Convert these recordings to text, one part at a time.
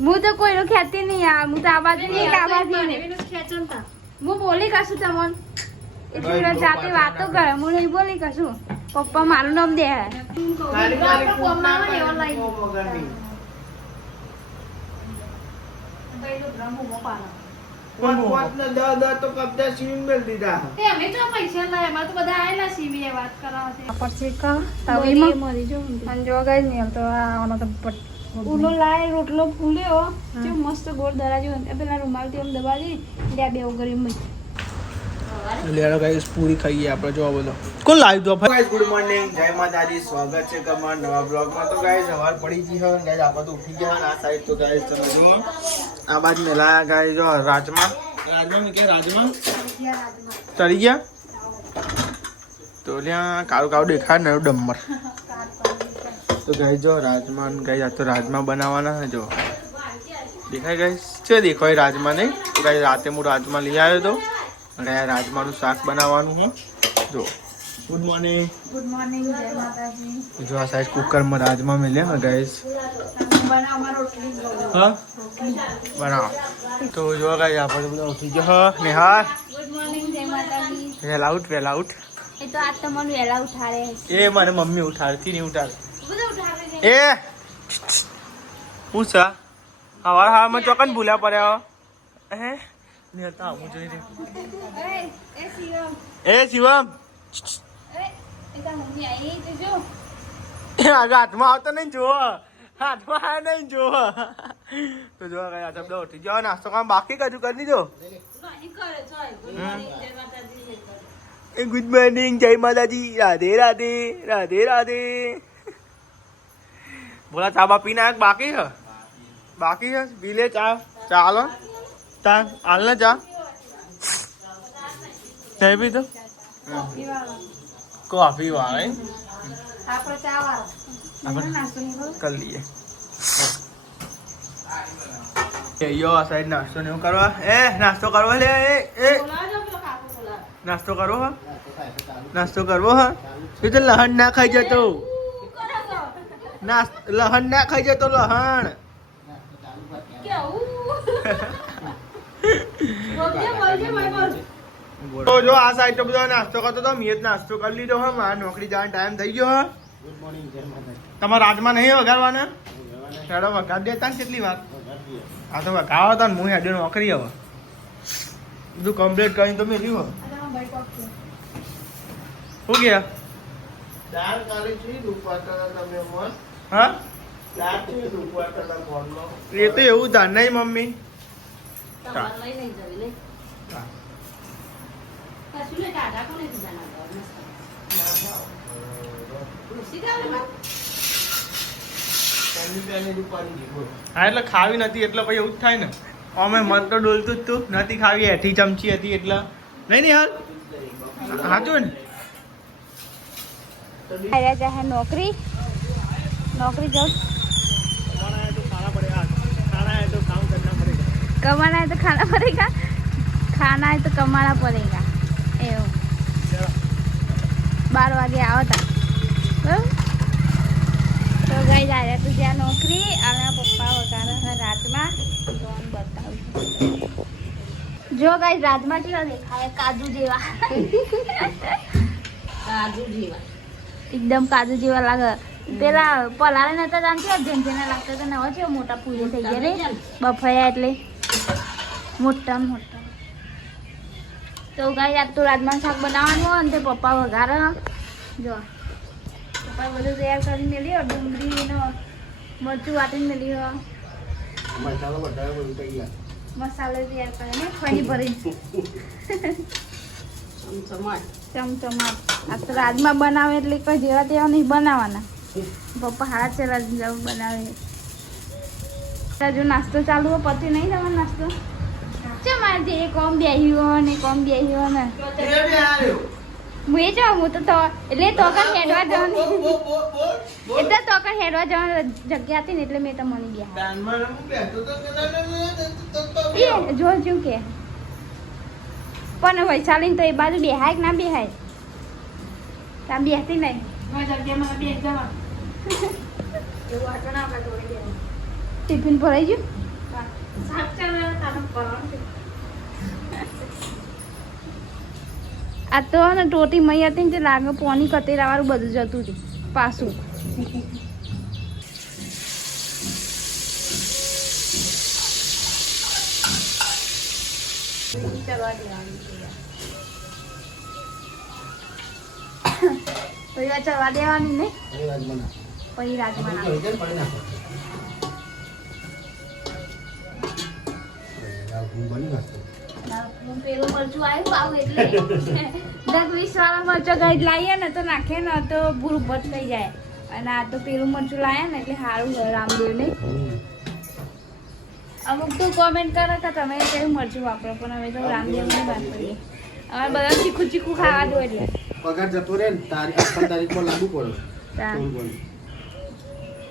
હું તો કોઈનો ખેતી નહીં આ હું તો આ બાજુ નહીં આ બાજુ હું બોલી કશું તમને એટલે જાતે વાતો કરે હું નહીં બોલી કશું પપ્પા મારું નામ દે રોટલો ફૂલ્યો મસ્ત ગોળ દરાજો પેલા રૂમાલ થી આમ દબાવી બે ગરીબ લેડો ગાઈસ પૂરી ખાઈએ આપણે જો બોલો કોણ લાવી દો ગાઈસ ગુડ મોર્નિંગ જય માતાજી સ્વાગત છે તમારા નવા બ્લોગમાં તો ગાઈસ સવાર પડી ગઈ છે ગાઈસ આપણે તો ઉઠી ગયા આ સાઈડ તો ગાઈસ તમે જુઓ આ બાદ મેલા ગાઈસ જો રાજમા કે રાજમા ચડી ગયા તો ત્યાં કાળું કાળું દેખાય ને ડમ્મર તો ગાઈસ જો રાજમા ગાઈસ આ તો રાજમા બનાવવાના છે જો દેખાય ગાઈસ છે દેખાય રાજમા નહીં તો ગાઈસ રાતે હું રાજમા લઈ આવ્યો તો અને રાજમાનું શાક બનાવવાનું હું જો ગુડ મોર્નિંગ જય માતાજી જો આ સાઈડ કુકરમાં રાજમા મેલ્યા ગાઈસ હા બનાવો તો જો ગાઈસ આપણે બધા ઉઠી ગયો નેહાર ગુડ મોર્નિંગ જય માતાજી વેલા આઉટ એ તો આજ તમને વહેલા ઉઠાડે એ મને મમ્મી ઉઠાડતી નહીં ઉઠાડે બધા ઉઠાડે એ પૂછા હવાર હામાં ચોકન ભૂલ્યા પડ્યા હે નિહરતા હું જોઈ રહ્યો એ શિવમ હાથમાં આવતો નહીં જો હાથમાં આ નહીં જો તો જો કયા શબ્દ ઉઠી જાઓ નાસ્તો કામ બાકી કજુ કરી દીધો એ ગુડ મોર્નિંગ જય માતાજી રાધે રાધે રાધે રાધે બોલા ચા બા પીને બાકી છે પીલે ચા ચાલો તા હાલ ને ચા ચાય પી તો કોફી વાળે कर लिए यो आ साइड नाश्तो नहीं करवा ए नाश्तो करवा ले ए नाश्तो करो हा नाश्तो करवो हा ये तो लहन ना खाई जतो लहन ना खाई जतो लहन तो जो आ साइड तो બધા નાસ્તો કરતો તો મેં નાસ્તો કરી લીધો હા મારા નોકરી જવાનો ટાઈમ થઈ ગયો હા ગુડ મોર્નિંગ જય માતાજી તમારા રાજમાં નહીં વગાડવાના હેડો વગાડ દેતા ને કેટલી વાર આ તો વગાડો તો હું હેડો નોકરી હવે બધું કમ્પ્લીટ કરીને તો મેં લીધો શું ગયા દાળ કાલે છે દુપાટા તમે મસ્ત હા દાળ છે દુપાટા કોણનો એ તો એવું જાણ નહીં મમ્મી તમાર લઈ નહીં જવી લે હા એટલે ખાવી નથી એટલે પછી એવું જ થાય ને અમે મત તો ડોલતું જ તું નથી ખાવી હેઠી ચમચી હતી એટલે નહીં ને યાર સાચું ને નોકરી જાઓ कमाना है तो खाना पड़ेगा खाना है तो कमाना पड़ेगा એવું 12 વાગે આવતા બરાબર તો ગઈ જાય તો જ્યાં નોકરી અને પપ્પા વગાડે રાતમાં જોન બતાવું જો ગઈ રાતમાં કેવા દેખાય કાજુ જેવા એકદમ કાજુ જેવા લાગે પેલા પલાળે નતા જાણતી જેને લાગતા તો નવા છે મોટા પૂરી થઈ ગયા રે બફાયા એટલે મોટા તો ગાઈ આજ તો રાજમા શાક બનાવવાનું અને તે પપ્પા વઘારે જો પપ્પા બધું તૈયાર કરીને મેળ્યો ડુંગળી ને મરચું વાટીને મેળ્યો મસાલો તૈયાર કરીને ફરી ભરી ચમચમાટ આ તો રાજમા બનાવે એટલે કોઈ જેવા તેવા નહીં બનાવવાના પપ્પા હારા છે રાજમા બનાવે જો નાસ્તો ચાલુ હોય પછી નહીં તમારો નાસ્તો છે મારે જે કોમ બેહ્યો ને હું એ જાઉં હું તો એટલે તોકન હેડવા જવાની એટલે તોકન હેડવા જવાની જગ્યા હતી ને એટલે મેં તો મળી ગયા જો કે પણ વૈશાલી તો એ બાજુ બેહાય કે ના બેહાય ત્યાં બેસતી નહીં ટિફિન ભરાઈ ગયું આ તો ને ટોટી મઈ હતી ને તે લાગે પોની કતેરા વાળું બધું જતું હતું પાછું. ચડવા દેવાની નહીં પછી રાજમા પેલું મરચું આવ્યું આવું એટલે 10-20 વાળા મરચો ગાઈ લાવીએ ને તો નાખે ને તો ભૂરું ભટ થઈ જાય. અને આ તો પેલું મરચું લાવ્યા ને એટલે સારું રામદેવ ને. અમુક તો કોમેન્ટ કરે કે તમે કેવું મરચું વાપરો પણ અમે તો રામદેવ ની વાત કરીએ. અમારે બધા ચીખું ચીખું ખાવા દો એટલે પગાર જતો રહે ને તારીખ પર લાગુ પડે.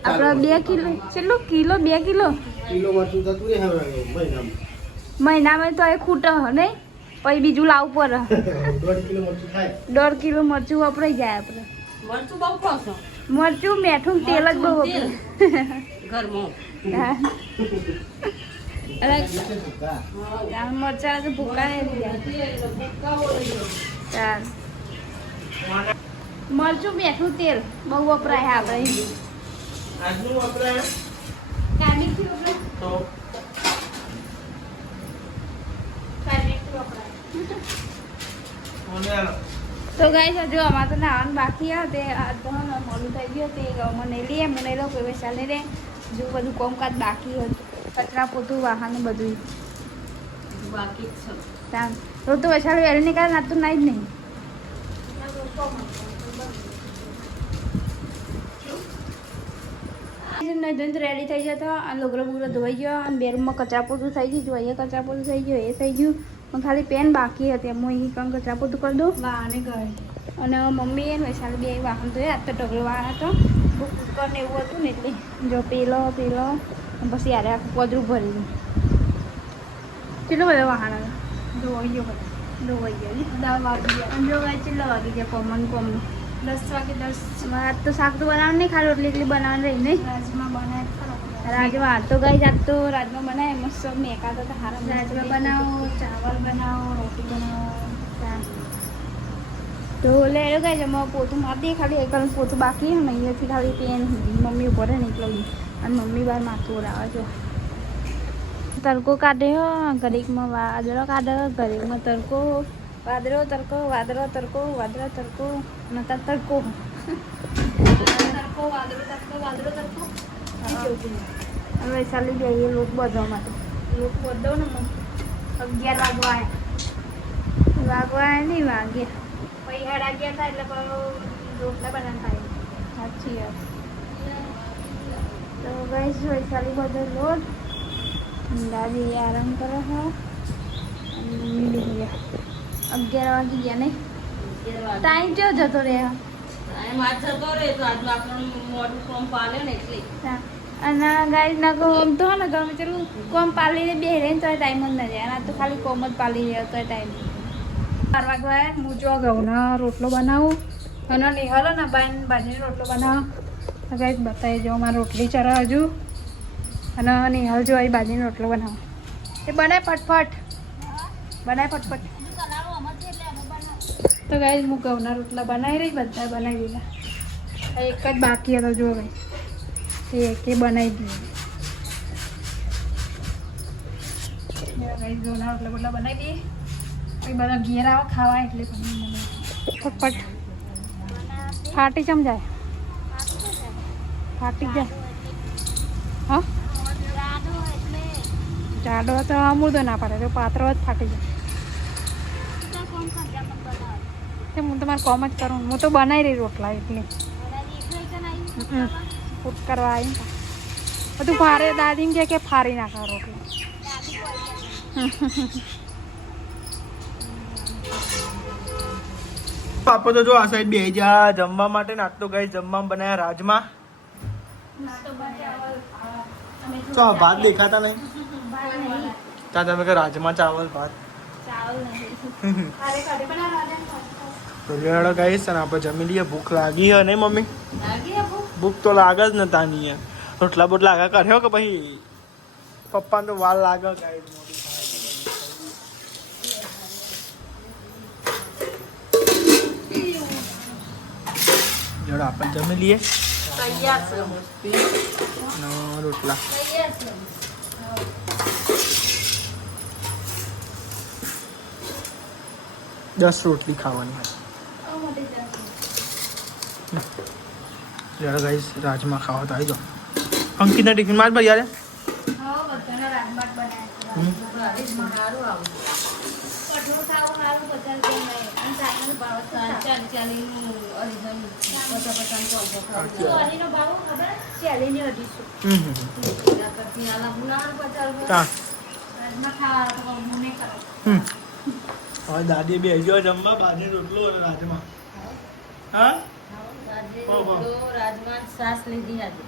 આપણે 2 કિલો કેટલું કિલો 2 કિલો મરચું જતું રહે હવે મહિનામાં તો એ ખૂટે નહીં પછી બીજું લાવવું પડે. 1.5 કિલો મરચું થાય. 1.5 કિલો મરચું વપરાઈ જાય આપણે. મરચું બહુ ખાશો મરચું મીઠું તેલ જ બહુ વપરાય ઘરમાં. મરચા તો ભૂકા મરચું મીઠું તેલ બહુ વપરાય આપણે. આજનું વપરાય કાઢી વપરાય તો તો ગાઈસ હજુ અમારે તો નાવાનું બાકી તે મોડું થઈ ગયું તે મને લઈએ મને લો કોઈ ચાલે રે જો બધું કોમકાજ બાકી હતું કચરા પોતું વાહન બધું બાકી જ છે. તો વસાડું વેલી નીકળે ના તો ના જ નહીં. રેડી થઈ જતો અને લોગરો બોગરો ધોઈ ગયો અને બે રૂમમાં કચરા પોતું થઈ ગયું. અહીંયા કચરા પોતું થઈ ગયું એ થઈ ગયું પણ ખાલી પેન બાકી હતી હું અહીં કંઈ કચરા પોતું કરી દઉં વાહને ગયે. અને મમ્મીએ વૈશાલી બે વાહન ધોયા આજ તો ઢગલો વાહન હતો બુક ને એવું હતું ને એટલે જો પેલો પછી યારે આખું પોદરું ભરી દઉં. કેટલો બધો વાહન હતો ધોવાઈ ગયો ધોવાઈ ગયો 10 વાગી ગયા અને જો ગાય કેટલો વાગી ગયા કોમન 10 વાગે 10 આજ તો શાક તો બનાવવાનું નહીં ખાલી રોટલી એટલી બનાવવાની રહી નહીં. રાજમાં બનાવે રાજમાં તો ગાઈ જાત તો રાજમાં બનાવે મસ્ત મેકા તો હારા રાજમાં બનાવો ચાવલ બનાવો રોટી બનાવો તો લે એ ગાઈ જમવા પોતું મારતી ખાલી એક પોતું બાકી ને અહીંયાથી ખાલી પેન મમ્મી ઉપર નીકળ્યું અને મમ્મી બહાર માથું ઓરાવે જો તડકો કાઢે હો ઘડીકમાં વાદળો કાઢે ઘડીકમાં તડકો વાદળો તડકો વાદળો તડકો વાદળો તડકો નતા તડકો તડકો વાદળો તડકો વાદળો તડકો હવે ચાલી જઈએ લોક બધો માટે લોક બધો ને 11 વાગવા નહીં વાગે પછી 11:30 થાય એટલે રોટલા બનાવતા થાય સાચી વાત. તો ગાઈસ વૈશાલી બધો લોટ દાદી આરામ કરે છે અને મમ્મી ગયા 11 વાગી ગયા નહીં ટાઈમ કેવો જતો રહે મોટું કોમ પાલે ને એટલે અને ગાઈસ ના કોમ તો ને ગમે તેટલું કોમ પાલીને બે રહે તો ટાઈમ જ ના જાય અને તો ખાલી કોમ જ પાલી રહ્યો તો ટાઈમ 4 વાગવા હું જો ઘઉંનો રોટલો બનાવું અને નિહાળો ને બાજરીનો રોટલો બનાવો ગાઈસ બતાવી જો મારે રોટલી ચરા હજુ અને નિહાળ જો અહીં બાજરીનો રોટલો બનાવો એ બનાય ફટફટ બનાય ફટફટ. તો ગાઈસ હું ઘઉંના રોટલા બનાવી રહી બધા બનાવી દીધા એક જ બાકી હતો જો ગાઈસ એ બનાવી દીધું. ગાઈસ ઘઉંના રોટલા બોટલા બનાવી દઈએ પછી બધા ઘેર આવે ખાવા એટલે ફટફટ ફાટી ચમ જાય ફાટી જાય હા જાડો તો અમૂર્દો ના પડે તો પાત્રો જ ફાટી જાય. હું તમારે કોમ જ કરું હું તો બનાવી રહી રોટલા એટલે ફૂટ કરવા આવી બધું ભારે દાદીને કે ફારી નાખા રોટલા. પાપા તો જો આ સાઈડ બે જા જમવા માટે ને આજ તો ગાઈસ જમવા બનાયા રાજમા. તો ભાત દેખાતા નહીં ત્યાં તમે કે રાજમા ચાવલ ભાત તો લેડો ગાઈસ અને આપણે જમી લઈએ. ભૂખ લાગી હે નહીં મમ્મી? ભૂખ તો લાગે જ ને તાની રોટલા બોટલા આગા કર્યો કે પછી પપ્પાને તો વાર લાગે ગાઈસ જોડે આપણે જમી લઈએ તૈયાર છે અને રોટલા તૈયાર છે 10 રોટલી ખાવાની હોય યાર ગાઈસ રાજમા ખાવા તો આવી જાઓ અંકિતના ટિફિનમાં જ ભરી યાર બધાના રાજમા જ બનાવ્યા છે. સારું આવું કઠોળ ખાવું સારું બધા કેમ નહીં અને ચાઈનાનો ભાવ જ તો સારો. ચાલીનું અઢીસોનું 50-50 ખાવું ચોરીનો ભાવ ખબર ચાલીની 250. એના કરતી આલા ગુનાળ 50 તા રાજમા ખાવા તો હું નહીં કરું. હવે દાદી બે ગયો જમવા બાજરી રોટલો અને રાજમા હા ઓહો. રાજમાં શ્વાસ લીધી આજે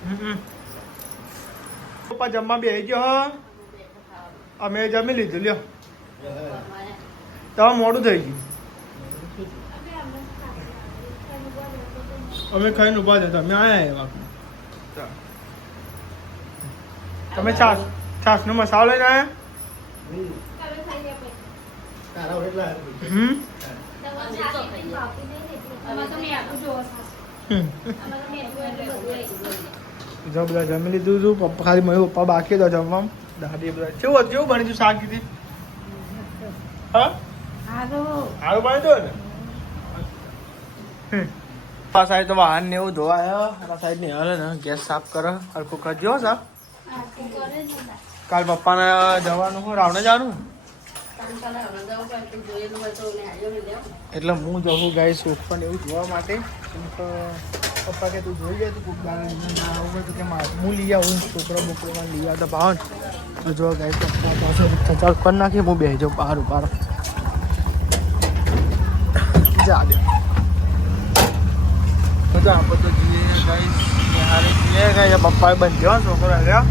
પપ્પા જમવા બે ગયો હ અમે જમી લીધું લ્યો તમારે મોડું થઈ ગયું અમે ખાઈને ઉભા થયા તમે આયા એવા તમે છાસનો મસાલો લઈને આયા જો બધા જમી લીધું હતું પપ્પા ખાલી મારું પપ્પા બાકી હતા જમવા દાદી બધા કેવું કેવું બની તું શાક કીધી હા સારું બની હતું ને આ સાઈડ તો વાહન ને એવું ધોવાય આ સાઈડ ને હાલે ને ગેસ સાફ કરે હરખું કરજો સાફ કાલ પપ્પાને જવાનું હું રાવણે જવાનું એટલે હું જવું ગાય શોખ પણ એવું જોવા માટે પપ્પા કે તું જોઈ જાય તું ખૂબ ના આવું કે હું લઈ આવું છોકરો બોકરોમાં લઈ આવતા ભાવ તો જો ગાય પપ્પા પાસે ચાલ કરી નાખી હું બેસી જાઉં બહાર ઉપાડ જા દે બધા આપણે તો જોઈએ ગાય હારે જોઈએ ગાય પપ્પાએ બંધ્યો છોકરો આવ્યા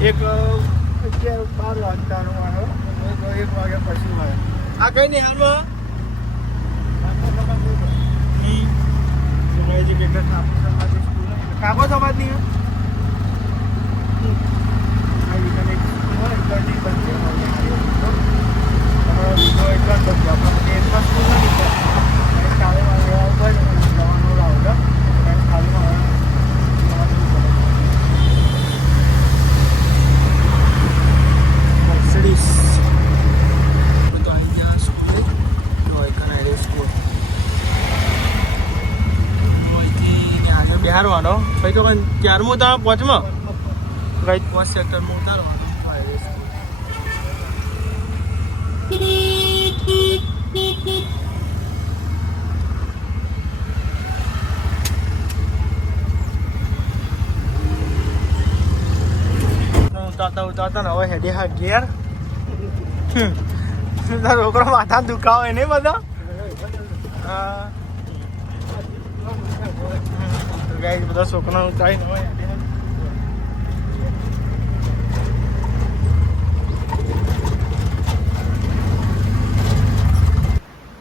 11-12 વાગતાનો આવ્યો 1 વાગ્યા પછી આવ્યો આ કઈ નહીં હાલમાં કાકો સમાજની બિહારવાનો પછી તો 11મું ત્યાં 5માં ગાઈ 5 સેક્ટરમાં ઉતારવાનો ઉતારતા ને હવે હેડે હા ઘેર છોકરો માથા દુખાવે નહીં બધા હા ગાય બધા છોકરા ઉતારી હોય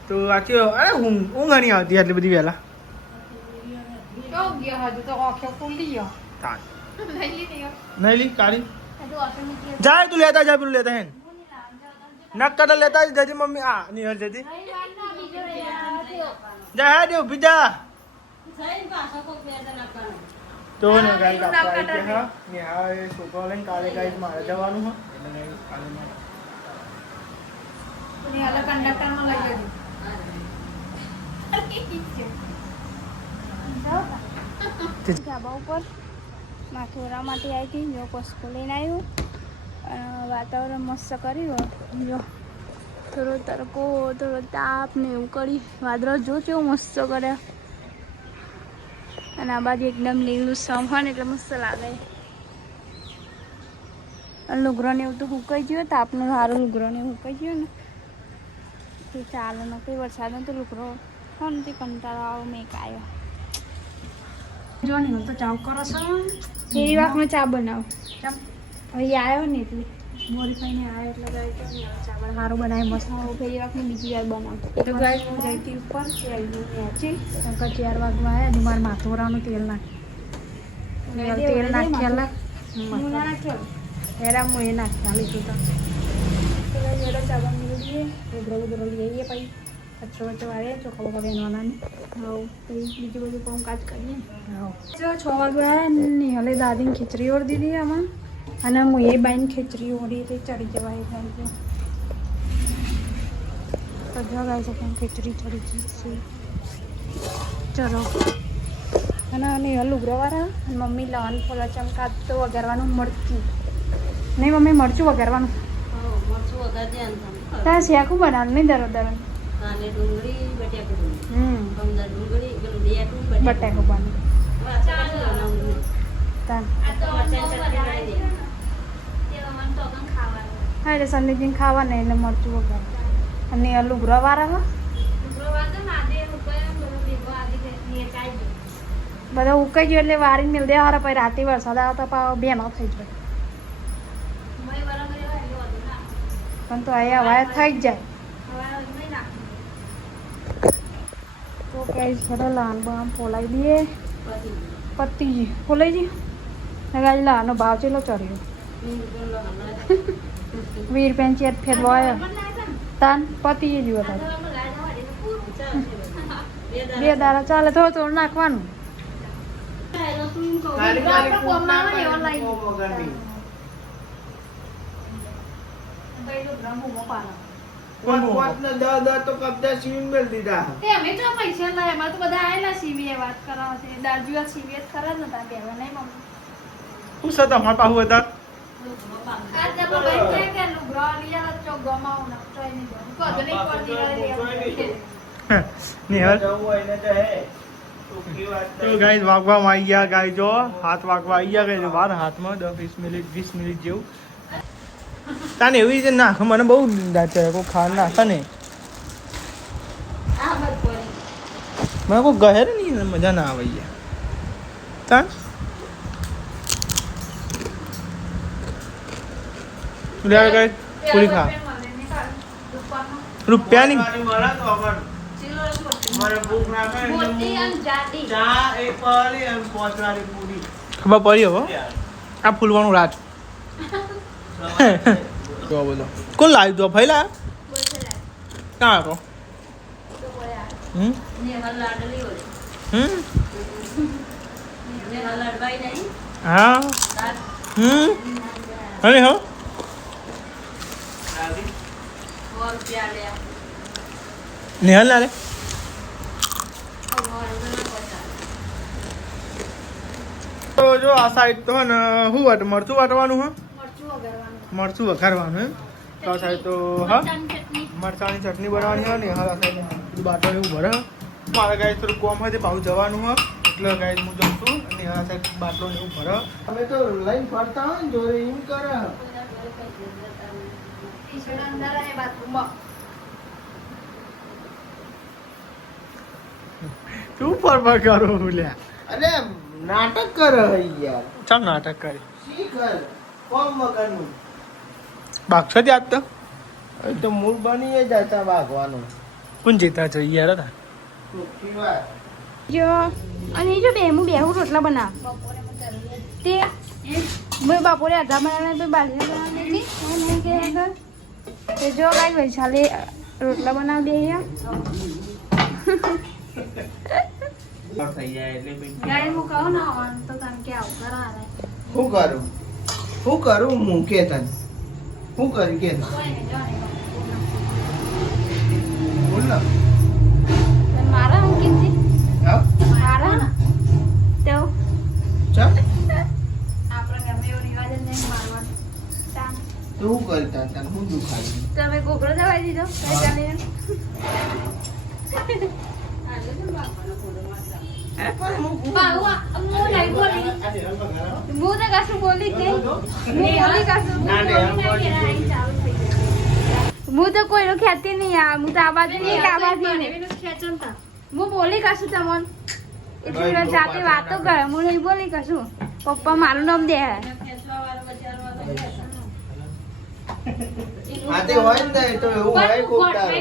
તો આખી અરે ઊંઘ નહીં આવતી આટલી બધી વહેલા નહીં લી કાઢી જાય તું લેતા જાય પેલું લેતા હે નક કટર લેતા જજી મમ્મી આ નિહર જતી જા હે દેવ બીજા તો ને ગાઈસ આપણે આવી ગયા હા નિહાર એ છોકરો લઈને કાલે ગાઈસ મારે જવાનું હા એટલે કાલે ધાબા ઉપર માથોરા માટે આવી હતી જો કોસ્કો લઈને આવ્યું વાતાવરણ મસ્ત કર્યું જો થોડો તડકો થોડો તાપ ને એવું કરી વાદળો જો કેવું મસ્ત કર્યા અને આ બાજુ એકદમ લીલું સમ હોય ને એટલે મસ્ત લાગે અને લુગરો ને એવું તો સુકાઈ ગયો તાપનું સારું લુગરો ને સુકાઈ ગયો ને તે ચાલે ને કંઈ વરસાદનો તો લુગરો હોય ને તે કંટાળો આવો મેં આવ્યો જો ને તો ચાવ કરો છો ફેરી વાકમાં ચા બનાવો હવે આવ્યો ને એટલે મોરી ખાઈને આવ્યો એટલે ગાય તો ચાવલ સારું બનાવી મસ્ત ફેરી વાકની બીજી વાર બનાવો તો ગાય હું જઈતી ઉપર પહોંચી શંકર 4 વાગવા આવ્યા અને મારા માથોરાનું તેલ નાખ્યું તેલ નાખેલા હું ના નાખ્યો હેરા હું એ નાખી લીધું તો જોડે ચાવલ મેળવીએ ઉધરો ઉધરો લઈ આવીએ પછી કચરો વચ્ચે વાળીએ ચોખ્ખા બોખા બેનવાના હા પછી બીજું બધું કામ કાજ કરીએ હા જો 6 વાગે આવ્યા ને હલે દાદીને ખીચડી ઓળી દીધી આમાં અને હું એ બાઈને ખીચડી ઓળી તે ચડી જવાય થાય છે તો જો ગાય છે કેમ ખીચડી ચડી ગઈ છે ચલો અને હલ ઉઘરવાળા અને મમ્મી લાવવાનું ફોલા ચમકા તો વઘારવાનું મરચું નહીં મમ્મી મરચું વઘારવાનું ત્યાં શેકું બનાવવાનું નહીં દરો દરો બટાકું બનાવ હા એટલે સંદીપજીને ખાવાના એટલે મરચું વગર અને લુગરાવાળા હા બધા ઉકાઈ ગયો એટલે વારી મિલ દે હારા પછી રાતે વરસાદ આવે તો બેનો થઈ જાય પણ તો અહીંયા હવા થઈ જ જાય તો કઈ થોડા લાન બામ ફોલાઈ દઈએ પતી ફોલાઈ દઈએ ગાય લાનો ભાવ ચેલો ચડ્યો 20 રૂપિયાની ચેટ ફેરવો આવ્યો તાન પતી ગયો તાર 2 દાડા ચાલે થોડું થોડું નાખવાનું તો ગાઈસ વાગવામાં આવી ગયા ગાય જો હાથ વાગવા આવી ગયા ગાય વાર હાથમાં 10-20 મિનિટ 20 મિનિટ જેવું તાને એવી રીતે નાખ મને બહુ દાચે કોઈ ખાવા નાખે ને મને કોઈ ગહે નહીં મજા ના આવે યાર તાન લે ગાય પૂરી ખા રૂપિયાની ખબર પડી હવે આ ફૂલવાનું રાત બોલો કોણ લાવ્યું તું ભાઈ લા ક્યાં હતો હા અરે હા નિહાલ ના રે તો જો આ સાઈડ તો ને શું વાટ મરચું વાટવાનું હા મરચું વઘારવાનું એમ તો આ સાઈડ તો હા મરચાની ચટણી બનાવવાની હોય ને હા આ સાઈડ બાટો એવું ભરે મારા ગાય થોડું કોમ હોય તે પાછું જવાનું હોય એટલે ગાય હું જઉં છું અને આ સાઈડ બાટલો એવું ભરે અમે તો લઈને ફરતા હોય ને જોડે એમ કરે તું ફરવા કરો લ્યા અરે નાટક કરે યાર ચાલ નાટક કરે શી કર કોમ મગરનું બાગશો યાદ તો મૂળ બની જતા ભાગવાનું કોણ જીતા છે યાર હતા જો અને જો હું બેહું રોટલા બનાવ તે મેં બપોરે આધા બનાવ્યા તો બાજરી બનાવી તે જો કાંઈ વૈશાલે રોટલા બનાવી દે ગાય હું કહું ને આવવાનું તો કારણ કે આવું હું કરું હું કે તને હું કરી કે બોલ ને મારા હું કીધી હા મારા ને તો ચાલ આપણા ઘરમાં એવો રિવાજ જ નહીં મારવાનો તો હું કરતા તને હું દુખાય તમે ગોગળો દવાઈ દીધો કઈ ચાલીને હું તો કશું બોલી જ નહીં હું તો કોઈનો ખેતી નહીં આ હું તો આ બાજુ નહીં આ બાજુ નહીં હું બોલી કશું તમને એટલે જાતે વાતો કરે હું નહીં બોલી કશું પપ્પા મારું નામ દે આતે હોય ને તો એવું હોય કોક તારો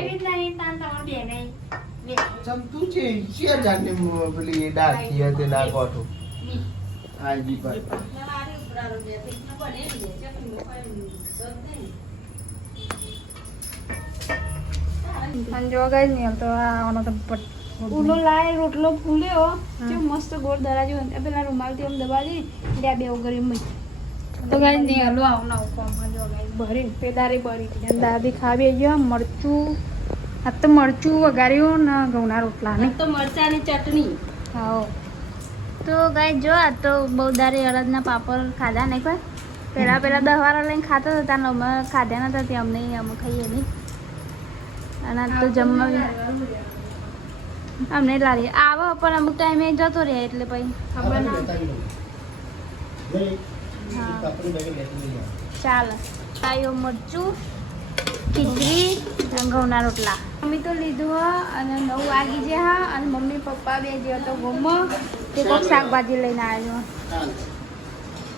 ચમ તું છે શેર જાને પેલી ડાકી હતી ના કોઠો આજી પર અને જો ગાઈસ નહીં તો આનો તો ઉલો લાય રોટલો ફૂલ્યો જે મસ્ત ગોળ દરાજો પેલા રૂમાલથી આમ દબાવી એટલે આ બે ગરી મઈ તો ગાઈસ નહીં હલો આવ ના કોમ જો ગાઈસ ભરી પેદારી ભરી અને દાદી ખાવી ગયો મરચું આ તો મરચું વઘાર્યું ને ઘઉંના રોટલા ને તો મરચાની ચટણી. હા તો ગાઈસ જો આ તો બહુ દારી અડદના પાપડ ખાધા નહીં કોઈ પહેલા 10 વાર લઈને ખાતો હતો ત્યાં અમે ખાધા નતા તે અમને અમે ખાઈએ નહીં અને આ તો જમવા અમને લાગે આવો પણ અમુક ટાઈમે જતો રહે એટલે પછી ખબર ના હા ચાલો કાયો મરચું ખીચડી અને ઘઉંના રોટલા મમ્મી તો લીધું હા અને 9 વાગી ગયા હા અને મમ્મી પપ્પા બે જે હતો ગોમો તે કોઈક શાકભાજી લઈને આવ્યો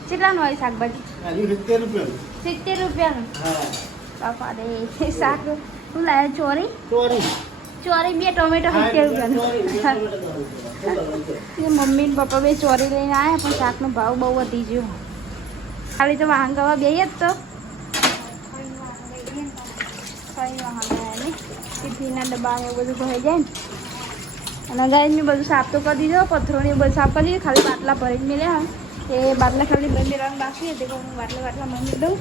કેટલાનું હોય શાકભાજી 70 રૂપિયાનું બાપા રે શાક શું લાવ્યો ચોરી 2 ટોમેટો 70 રૂપિયાનું મમ્મી ને પપ્પા બે ચોરી લઈને આવ્યા પણ શાકનો ભાવ બહુ વધી ગયો ખાલી તો વાહન ગવા બે જ તો ટિફિનના ડબ્બા એવું બધું ભરાઈ જાય ને અને ગાય મેં બધું સાફ તો કરી દીધો પથ્થરો ને બધું સાફ કરી દીધું ખાલી બાટલા ભરી જ મેળ્યા એ બાટલા ખાલી બંધ રંગ બાકી હતી હું બાટલા મમ્મી દઉં